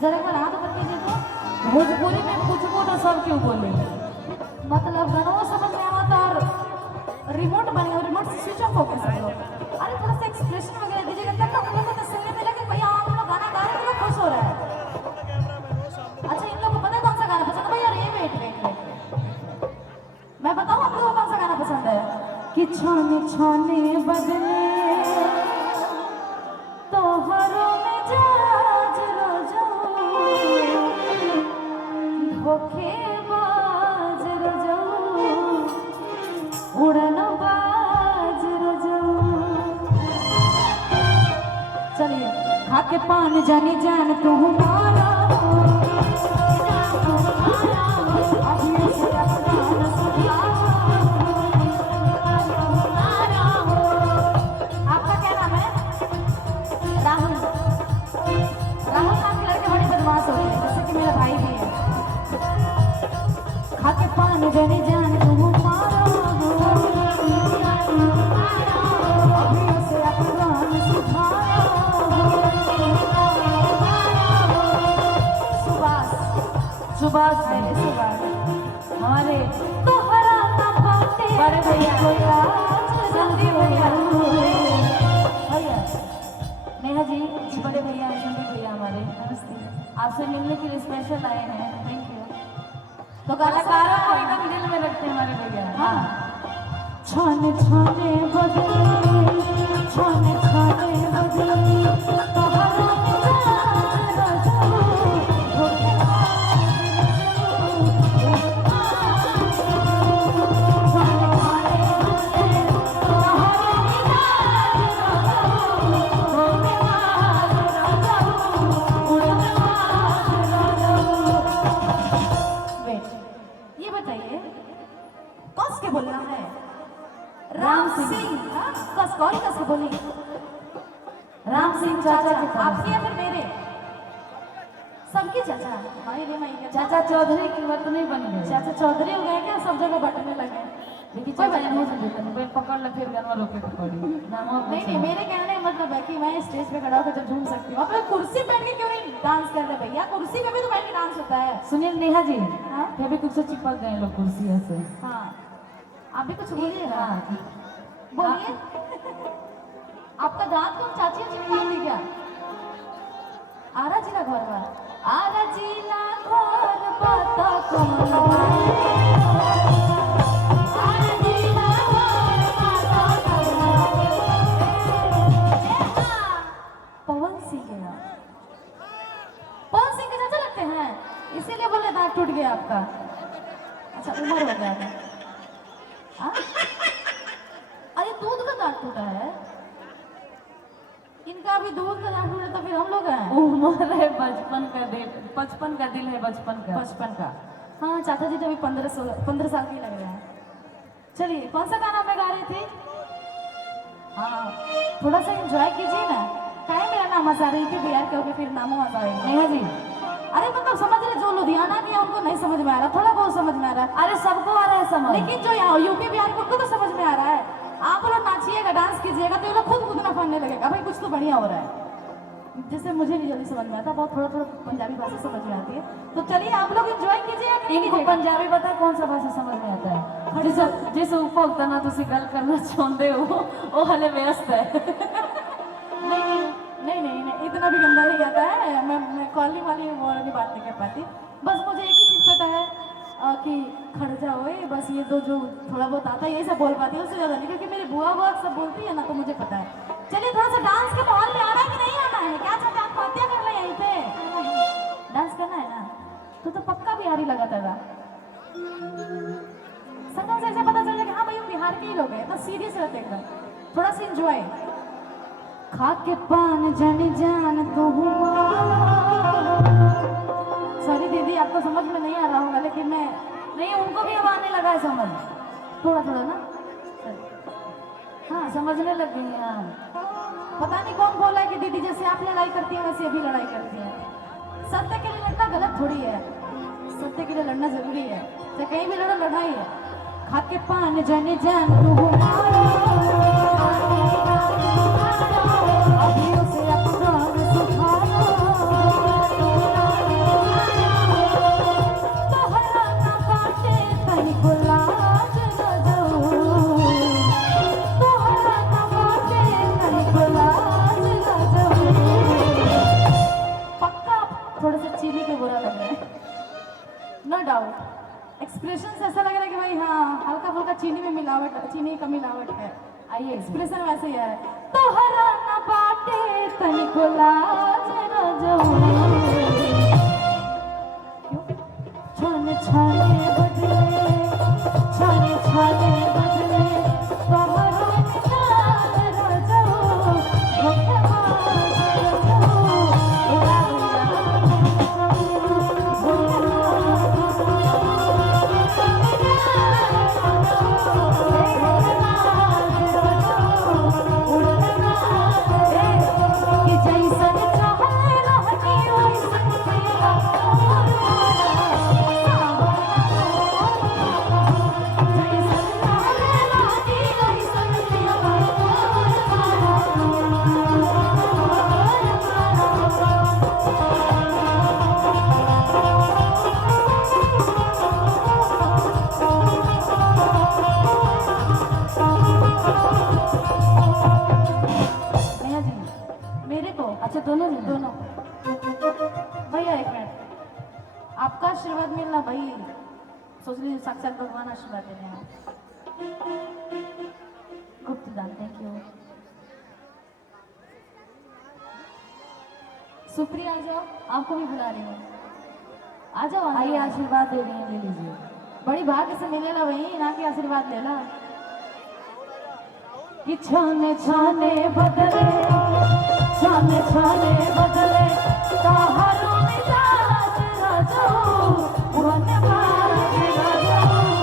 जरा एक बार हाथ ऊपर कीजिए तो। भोजपुरी में पूछबो तो सब क्यों बोले, मतलब गानों समझ में आवत और रिमोट बने और रिमोट से स्विच ऑफ हो गए सब लोग। अरे थोड़ा सा एक्सप्रेशन वगैरह दीजिएगा तब तो हम लोग को तो सुनने मिला कि भैया आप लोग गाना गा रहे हैं तो लोग खुश हो रहा है। अच्छा इन लोगों को पता है कौन सा गाना पसंद है भैया? ये वेट मैं बताऊँ आप लोगों को कौन सा गाना पसंद है? कि छाने छाने बदले तोहरों में जाज रोजो धोखेबाज रोजो उड़नबाज रोजो। चलिए खा के पान जानी जान तू हमारा जनी जान तुम मारो अभी उसे अपरान सुधारो। सुभाष सुभाष मेरे सुभाष हमारे तो हरा ना बाटे बड़े भैया जल्दी भैया नेहा जी बड़े भैया संदीप भैया हमारे नमस्ते, आपसे मिलने के लिए स्पेशल आए हैं। Thank you. तो कलाकारों को एकदम दिल में रखते हैं हमारे भैया। हाँ छाने छाने बदले छाने छाने बदले तोहरा बोलना है राम सिंह। कस कौन कस के बोली? राम सिंह चाचा जी आपके या फिर मेरे? सबके चाचा हमारे माई के चाचा चौधरी की बात नहीं बन गई। चाचा चौधरी हो गए क्या? सब जगह बटने लगे। लेकिन चाचा मुंह से देते हैं पकड़ ले फिर गाना रोके पकड़ी नहीं नहीं मेरे कहने का मतलब है कि मैं स्टेज पे खड़ा होकर जब झूम सकती हूँ। आप कुर्सी बैठ के क्यों नहीं डांस कर रहे भैया? कुर्सी पे भी तो बैठ के डांस होता है। सुनील नेहा जी हाँ फिर भी कुछ से चिपक गए लोग कुर्सी से। हाँ आप भी कुछ बोलिए। हाँ बोलिए। आपका दांत कौन चाची चिपकाती क्या? आरा जिला घर बार आरा जिला घर पता कौन आरा जिला घर पता पवन सिंह के नाम पवन सिंह के चाचा लगते हैं इसीलिए बोले दांत टूट गया आपका। अच्छा उम्र हो गया है। अरे दूध का दांत टूटा है इनका भी दूध का दांत टूटा तो फिर हम लोग हैं। उम्र है बचपन का दिल है बचपन का। हाँ चाचा जी तो अभी 15 साल की लग रहे हैं। चलिए कौन सा गाना मैं गा रही थी? हाँ थोड़ा सा एंजॉय कीजिए ना। क्या मेरा नाम हंसा रही थी बिहार क्योंकि फिर नामों हंसाएंगे। नेहा जी अरे मतलब समझ रहे जो लुधियाना की है उनको नहीं समझ में आ रहा, थोड़ा बहुत समझ में आ रहा है। अरे सबको आ रहा है समझ, लेकिन जो यहाँ यूपी बिहार के उनको तो समझ में आ रहा है। आप लोग नाचिएगा डांस कीजिएगा तो ये लोग खुद कूदना फाड़ने लगेगा भाई कुछ तो बढ़िया हो रहा है। जैसे मुझे नहीं जल्दी समझ में आता, बहुत थोड़ा थोड़ा पंजाबी भाषा समझ में आती है। तो चलिए आप लोग एंजॉय कीजिए। इनको पंजाबी पता कौन सा भाषा समझ में आता है? जिस उफोगता ना तुसी गल करना चाहते हो वो हले व्यस्त है। नहीं इतना भी गंदा नहीं आता है। मैं कॉलिंग वाली वाली बात नहीं कर पाती। बस मुझे एक ही चीज़ पता है कि खड़ जाओ बस ये तो जो थोड़ा बहुत आता है यही सब बोल पाती है, उससे ज़्यादा नहीं क्योंकि मेरी बुआ सब बोलती है ना तो मुझे पता है। चलिए थोड़ा सा डांस के माहौल में आना है कि नहीं आना है? क्या चाहते आत्महत्या कर ले यहीं पे? डांस करना है ना तो पक्का बिहारी लगा था। सकल से ऐसे पता चल जाएगा हाँ भाई बिहार के ही लोग हैं। तो सीरियस रहते एकदम, थोड़ा सा इंजॉय। खा के पान जानी जान तू सॉरी दीदी आपको समझ में नहीं आ रहा होगा लेकिन मैं नहीं उनको भी अब आने लगा है समझ थोड़ा थोड़ा ना। हाँ समझने लग गई हैं। पता नहीं कौन बोला है कि दीदी जैसे आप लड़ाई करती हैं वैसे भी लड़ाई करती हैं। सत्य के लिए लड़ना गलत थोड़ी है, सत्य के लिए लड़ना जरूरी है। चाहे कहीं भी लड़ो लड़ाई है। खा के पान जाने जान तू अभी उसे अपना सुखाना हल्का फुल्का चीनी में मिलावट, चीनी का मिलावट है। आइए एक्सप्रेशन वैसे ही है। तोहरा ना बाटे तनिको लाज न जाऊं, छाने छाने बदले, छाने छाने बदले तोहरा निकाल न जाऊं, अच्छा दोनों दोनों भैया एक मिनट, आपका आशीर्वाद मिलना भाई, सोच लीजिए साक्षात भगवान आशीर्वाद देने हैं। गुप्त दान, थैंक यू। सुप्रिया आ जाओ, आपको भी बुला रही हूँ, आ जाओ। आइए आशीर्वाद दे रही हैं, ले लीजिए। बड़ी भाग्य से मिले ला वही ना कि आशीर्वाद ले ला। कि छाने छाने बदले, छाने छाने बदले तोहरो मिजाज न जाऊं, होने बाज न जाऊं,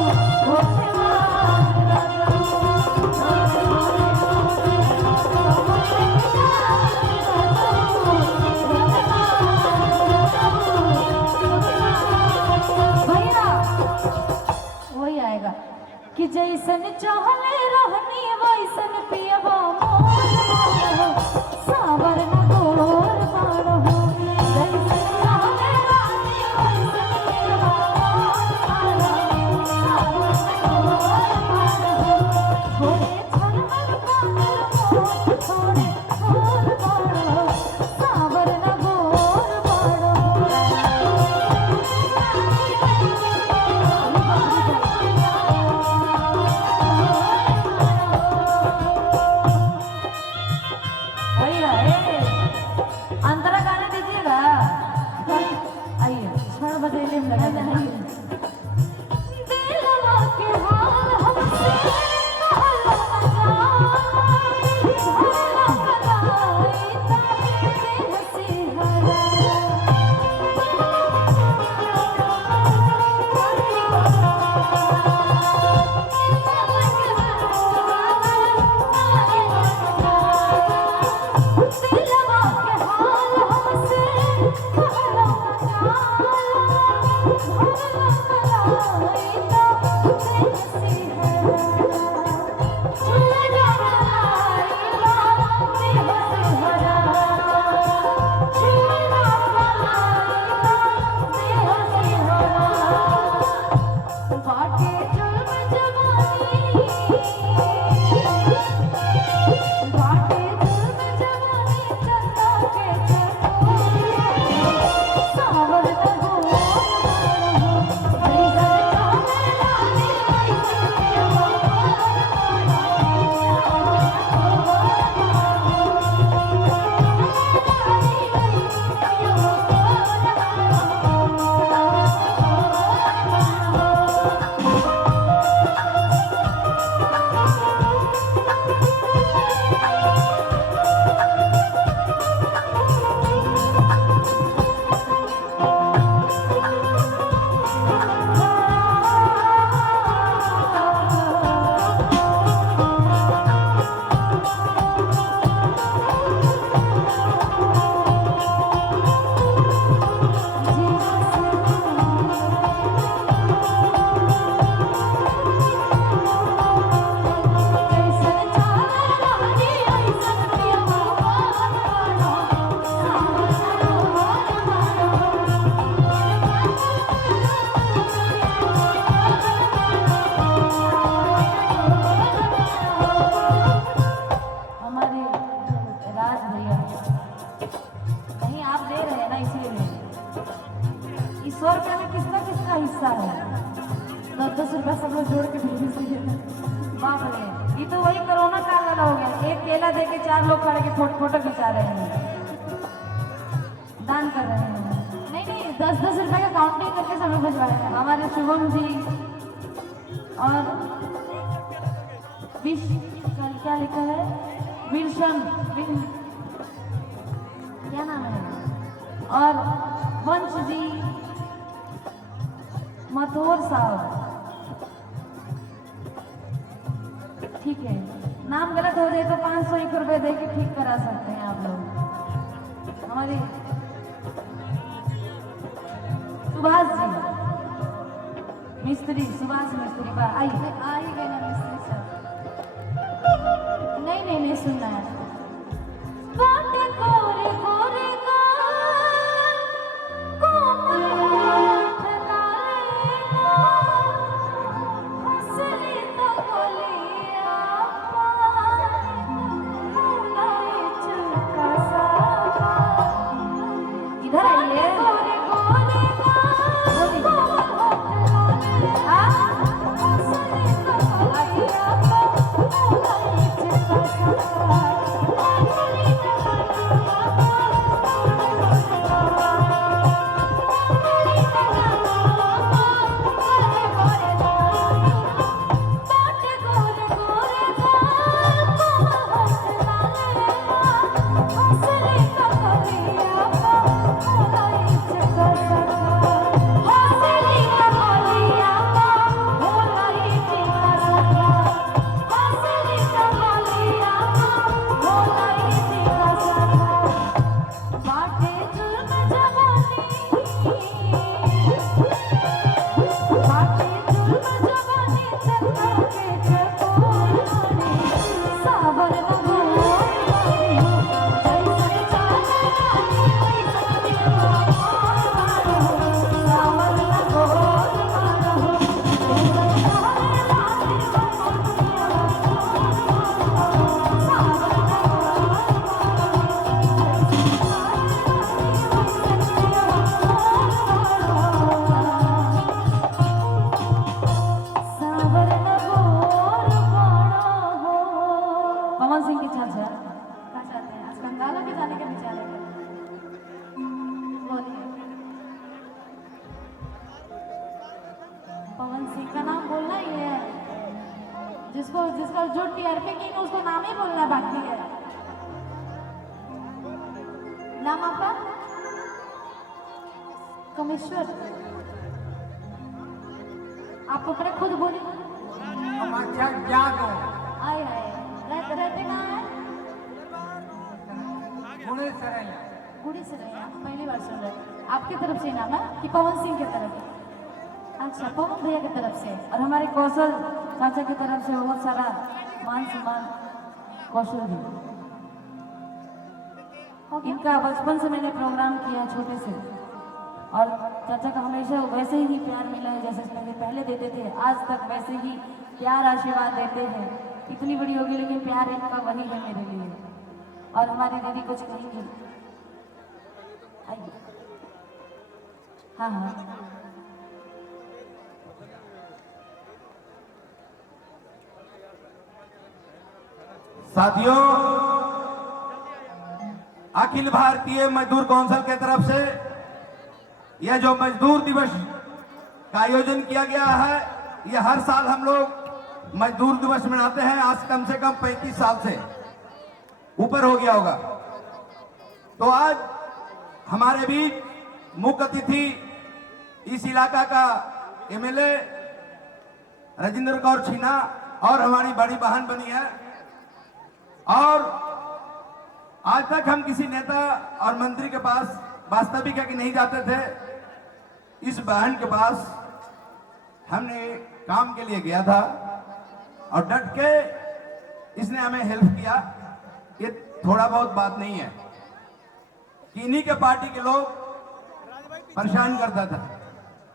होने बाज न जाऊं, छाने छाने बदले तोहरो मिजाज न जाऊं, होने बाज न जाऊं। भैया वही आएगा कि जैसन चाहले रहनी वैसन पियबा मोर, सावर न गोर बाड़ो, जैसन चाहले रहनी वैसन पियबा मोर, सावर न गोर बाड़ो, थोड़े छलहर पागल थोड़े गोर बाड़ो, सावर न गोर बाड़ो। अंतरा गाने दीजिएगा। आइए क्षण बदले में लगा नहीं। दिलवा के हाल हमसे कहलो न जाए, भरला कलाई तारे हंसी हरा, ₹100 में किसका किसका हिस्सा है? 10-10 रुपया सब लोग जोड़ के भेज दीजिए। बाप रे, ये तो वही कोरोना काल वाला हो गया, एक केला दे के 4 लोग खड़े के फोटो खिंचा रहे हैं, दान कर रहे हैं। नहीं नहीं, 10-10 रुपए का काउंटिंग करके सब लोग भिजवाए हैं। हमारे शुभम जी और विश, क्या लिखा है, विल्सन, क्या नाम है, और वंश जी, मथोर साहब, ठीक है। नाम गलत हो जाए तो 501 रुपए दे के ठीक करा सकते हैं आप लोग। हमारी सुभाष जी मिस्त्री, सुभाष मिस्त्री, आई गए ना मिस्त्री सर। नहीं नहीं नहीं, सुनना है। गोरे गोरे गोरे इधर आइए। पवन सिंह का नाम बोलना ही है, जिसको जो टीआरपी की उसको नाम ही बोलना बाकी है। नाम आपका? कमेश्वर। आप अपने खुद बोले। आए हाय, रहते कहाँ है? गुड़ी से रहे, पहली बार सुन रहे। आपकी तरफ से नाम है कि पवन सिंह की तरफ? अच्छा, पवन भैया की तरफ से। और हमारे कौशल चाचा की तरफ से बहुत सारा मान सम्मान। कौशल जी, इनका बचपन से मैंने प्रोग्राम किया छोटे से, और चाचा का हमेशा वैसे ही प्यार मिला है जैसे पहले देते थे, आज तक वैसे ही प्यार आशीर्वाद देते हैं। इतनी बड़ी होगी लेकिन प्यार इनका वही है मेरे लिए। और हमारी दीदी कुछ कहेंगी? आइए। हाँ हाँ, साथियों, अखिल भारतीय मजदूर काउंसिल के तरफ से यह जो मजदूर दिवस का आयोजन किया गया है, यह हर साल हम लोग मजदूर दिवस मनाते हैं। आज कम से कम 35 साल से ऊपर हो गया होगा। तो आज हमारे बीच मुख्य अतिथि इस इलाका का एमएलए राजेंद्र कौर छीना और हमारी बड़ी बहन बनी है। और आज तक हम किसी नेता और मंत्री के पास वास्तविक है कि नहीं जाते थे, इस बहन के पास हमने काम के लिए गया था और डट के इसने हमें हेल्प किया। ये थोड़ा बहुत बात नहीं है कि इन्हीं के पार्टी के लोग परेशान करता था।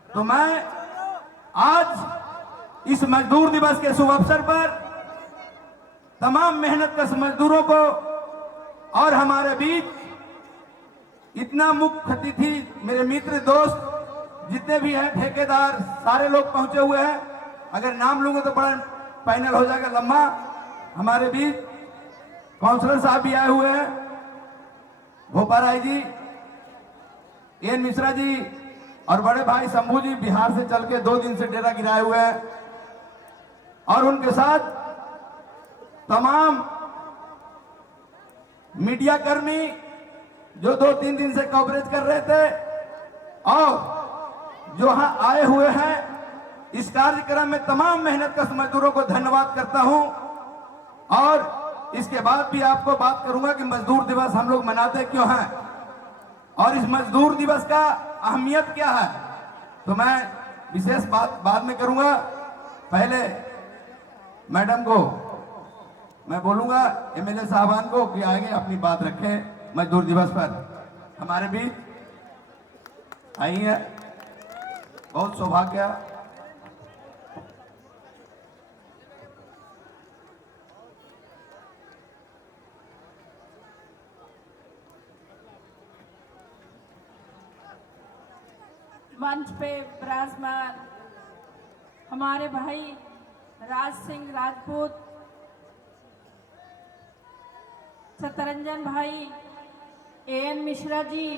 तो मैं आज इस मजदूर दिवस के शुभ अवसर पर तमाम मेहनतकश मजदूरों को और हमारे बीच इतना मुख्य अतिथि, मेरे मित्र दोस्त जितने भी हैं, ठेकेदार, सारे लोग पहुंचे हुए हैं। अगर नाम लूंगा तो बड़ा पैनल हो जाएगा लंबा। हमारे बीच काउंसलर साहब भी आए हुए हैं, भोपा राय जी, एन मिश्रा जी और बड़े भाई शंभू जी बिहार से चल के 2 दिन से डेरा गिराए हुए हैं, और उनके साथ तमाम मीडिया कर्मी जो 2-3 दिन से कवरेज कर रहे थे, और जो यहां आए हुए हैं इस कार्यक्रम में तमाम मेहनत कश मजदूरों को धन्यवाद करता हूं। और इसके बाद भी आपको बात करूंगा कि मजदूर दिवस हम लोग मनाते क्यों हैं और इस मजदूर दिवस का अहमियत क्या है, तो मैं विशेष बात बाद में करूंगा। पहले मैडम को मैं बोलूंगा, एमएलए साहबान को, कि आगे अपनी बात रखें मजदूर दिवस पर। हमारे बीच आई है, बहुत सौभाग्य। मंच पे विराजमान हमारे भाई राज सिंह राजपूत, सतरंजन भाई, एन मिश्रा जी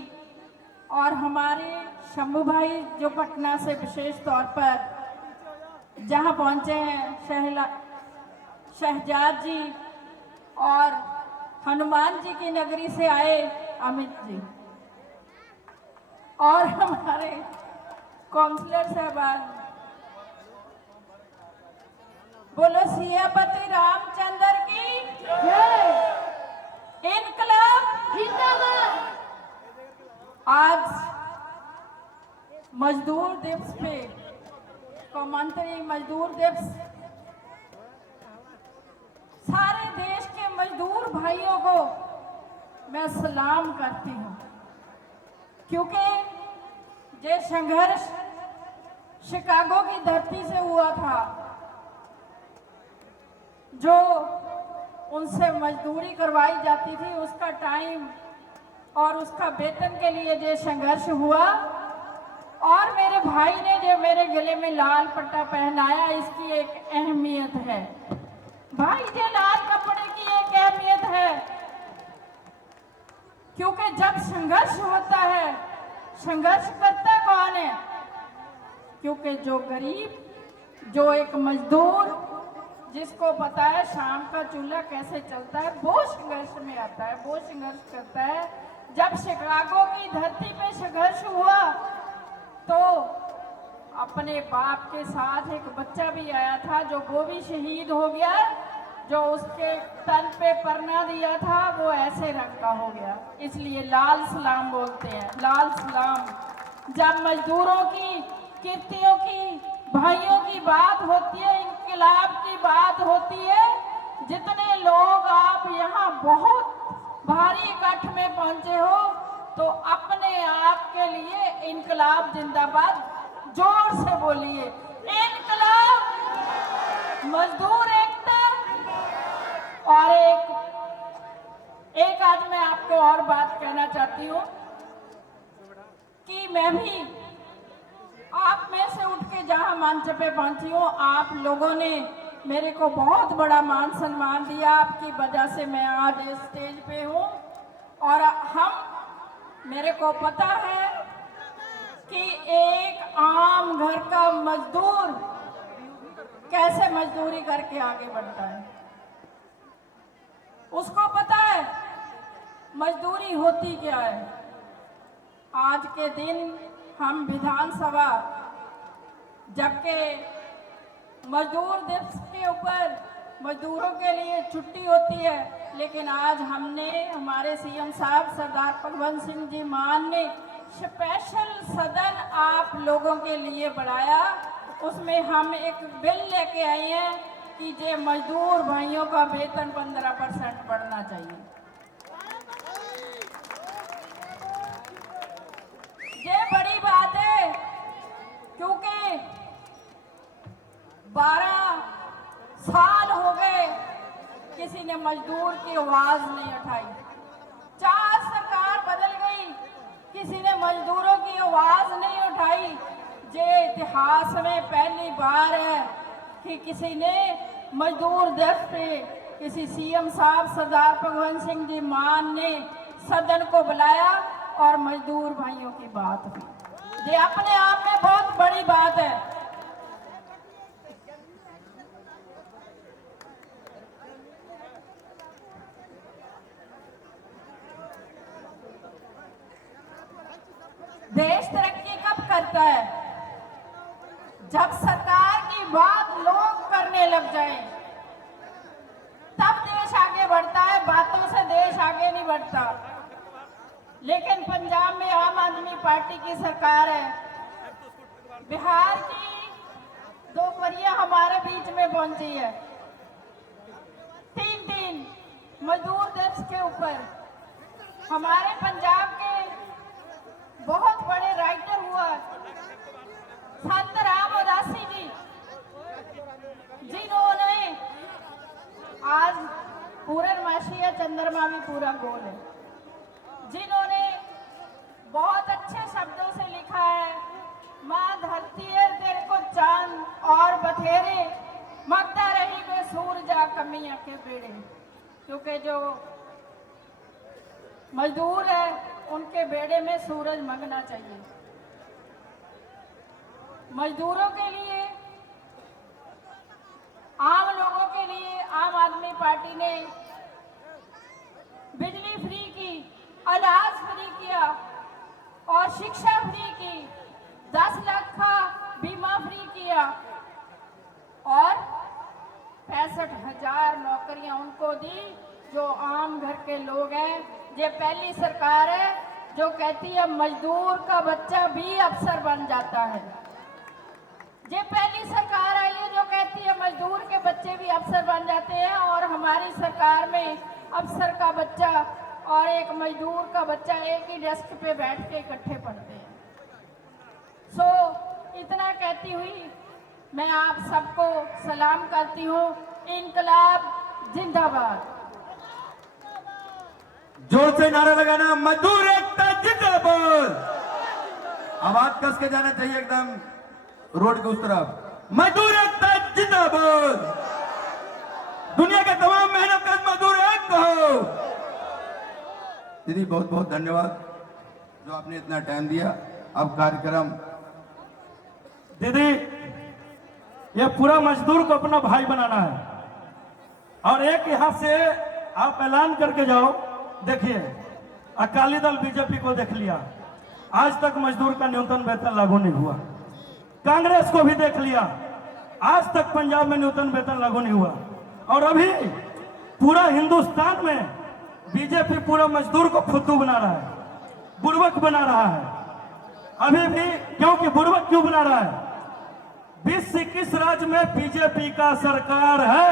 और हमारे शंभू भाई जो पटना से विशेष तौर पर जहां पहुंचे हैं, शहजाद जी और हनुमान जी की नगरी से आए अमित जी, और हमारे काउंसलर साहबान, बोलो सियापति रामचंद्र की जय, इनकलाब जिंदाबाद। आज मजदूर दिवस पे, कौमांतरी मजदूर दिवस, सारे देश के मजदूर भाइयों को मैं सलाम करती हूँ, क्योंकि ये संघर्ष शिकागो की धरती से हुआ था, जो उनसे मजदूरी करवाई जाती थी, उसका टाइम और उसका वेतन के लिए ये संघर्ष हुआ। और मेरे भाई ने जो मेरे गले में लाल पट्टा पहनाया, इसकी एक अहमियत है भाई, ये लाल कपड़े की एक अहमियत है, क्योंकि जब संघर्ष होता है, संघर्ष करता कौन है? क्योंकि जो गरीब, जो एक मजदूर जिसको पता है शाम का चूल्हा कैसे चलता है, वो संघर्ष में आता है, वो संघर्ष करता है। जब शिकागो की धरती पे संघर्ष हुआ तो अपने बाप के साथ एक बच्चा भी आया था, जो वो भी शहीद हो गया, जो उसके तन पे परना दिया था वो ऐसे रंग का हो गया, इसलिए लाल सलाम बोलते हैं, लाल सलाम। जब मजदूरों की, किर्तियों की, भाइयों की बात होती है, इंकलाब की बात होती है, जितने लोग आप यहाँ बहुत भारी इकट्ठ में पहुंचे हो, तो अपने आप के लिए इंकलाब जिंदाबाद जोर से बोलिए, इंकलाब, मजदूर एकता। और एक आज मैं आपको और बात कहना चाहती हूँ कि मैं भी आप में से उठ के जहां मंच पे पहुंची हूँ, आप लोगों ने मेरे को बहुत बड़ा मान सम्मान दिया, आपकी वजह से मैं आज इस स्टेज पे हूँ। और मेरे को पता है कि एक आम घर का मजदूर कैसे मजदूरी करके आगे बढ़ता है, उसको पता है मजदूरी होती क्या है। आज के दिन हम विधानसभा, जबकि मजदूर दिवस के ऊपर मजदूरों के लिए छुट्टी होती है, लेकिन आज हमने, हमारे सीएम साहब सरदार भगवंत सिंह जी मान ने स्पेशल सदन आप लोगों के लिए बढ़ाया। उसमें हम एक बिल लेके आए हैं कि ये मजदूर भाइयों का वेतन 15% बढ़ना चाहिए। ये बड़ी बात है, क्योंकि 12 साल हो गए किसी ने मजदूर की आवाज नहीं उठाई। 4 सरकार बदल गई, किसी ने मजदूरों की आवाज नहीं उठाई। ये इतिहास में पहली बार है कि किसी ने मजदूर दिवस पे किसी सीएम साहब सरदार भगवंत सिंह जी मान ने सदन को बुलाया और मजदूर भाइयों की बात हुई। ये अपने आप में बहुत बड़ी बात है। देश तरक्की कब करता है? जब सरकार की बात लोग करने लग जाए, तब देश आगे बढ़ता है। बातों से देश आगे नहीं बढ़ता। लेकिन पंजाब में आम आदमी पार्टी की सरकार है। बिहार की दो परियां हमारे बीच में पहुंची है। 3 मजदूर दिवस के ऊपर हमारे पंजाब के बहुत बड़े राइटर हुआ संत राम उदासी जी, जिन्होंने आज पूर्णमासी या चंद्रमा में पूरा गोल है, जिन्होंने बहुत अच्छे शब्दों से लिखा है, माँ धरती है तेरे को चांद और बथेरे, मगता रही वे सूरजा कमियां के बेड़े। क्योंकि जो मजदूर है उनके बेड़े में सूरज मगना चाहिए। मजदूरों के लिए, आम लोगों के लिए आम आदमी पार्टी ने बिजली फ्री की, अनाज फ्री किया और शिक्षा फ्री की, 10 लाख का बीमा फ्री किया और 65,000 नौकरियां उनको दी जो आम घर के लोग हैं। ये पहली सरकार है जो कहती है मजदूर का बच्चा भी अफसर बन जाता है। ये पहली सरकार आई है जो कहती है मजदूर के बच्चे भी अफसर बन जाते हैं। और हमारी सरकार में अफसर का बच्चा और एक मजदूर का बच्चा एक ही डेस्क पे बैठ के इकट्ठे पढ़ते हैं। इतना कहती हुई मैं आप सबको सलाम करती हूँ। इनकलाब जिंदाबाद। जोर से नारा लगाना, मजदूर एकता जिंदाबाद। आवाज कस के जाना चाहिए एकदम रोड के उस तरफ। मजदूर एकता जिंदाबाद। दुनिया के तमाम मेहनत मजदूर एक कहो। दीदी बहुत बहुत धन्यवाद जो आपने इतना टाइम दिया। अब कार्यक्रम दीदी, ये पूरा मजदूर को अपना भाई बनाना है और एक यहां से आप ऐलान करके जाओ। देखिए, अकाली दल बीजेपी को देख लिया, आज तक मजदूर का न्यूनतम वेतन लागू नहीं हुआ। कांग्रेस को भी देख लिया, आज तक पंजाब में न्यूनतम वेतन लागू नहीं हुआ। और अभी पूरा हिंदुस्तान में बीजेपी पूरा मजदूर को फुद्दू बना रहा है, बुर्बक बना रहा है। अभी भी क्योंकि बुर्बक क्यों बना रहा है? 20-21 राज्य में बीजेपी का सरकार है,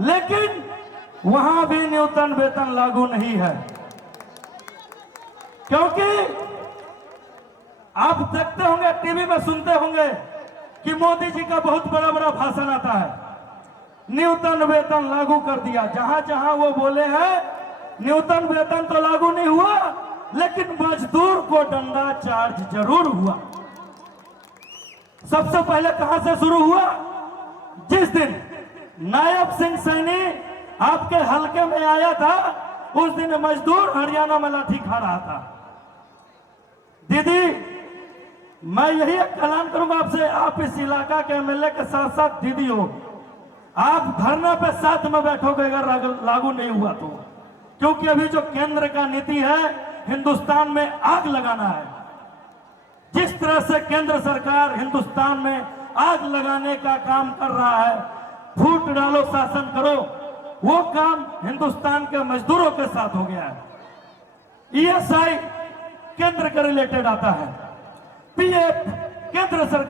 लेकिन वहां भी न्यूनतम वेतन लागू नहीं है। क्योंकि आप देखते होंगे, टीवी में सुनते होंगे कि मोदी जी का बहुत बड़ा बड़ा भाषण आता है, न्यूनतम वेतन लागू कर दिया। जहां जहां वो बोले हैं न्यूनतम वेतन तो लागू नहीं हुआ, लेकिन मजदूर को डंडा चार्ज जरूर हुआ। सबसे पहले कहां से शुरू हुआ? जिस दिन नायब सिंह सैनी आपके हलके में आया था, उस दिन मजदूर हरियाणा में लाठी खा रहा था। दीदी, मैं यही ऐलान करूंगा आपसे, आप इस इलाका के एमएलए के साथ साथ दीदी हो, आप धरना पे साथ में बैठोगे अगर लागू नहीं हुआ तो। क्योंकि अभी जो केंद्र का नीति है, हिंदुस्तान में आग लगाना है। जिस तरह से केंद्र सरकार हिंदुस्तान में आग लगाने का काम कर रहा है, फूट डालो शासन करो, वो काम हिंदुस्तान के मजदूरों के साथ हो गया है। ईएसआई केंद्र के रिलेटेड आता है, पीएफ केंद्र सरकार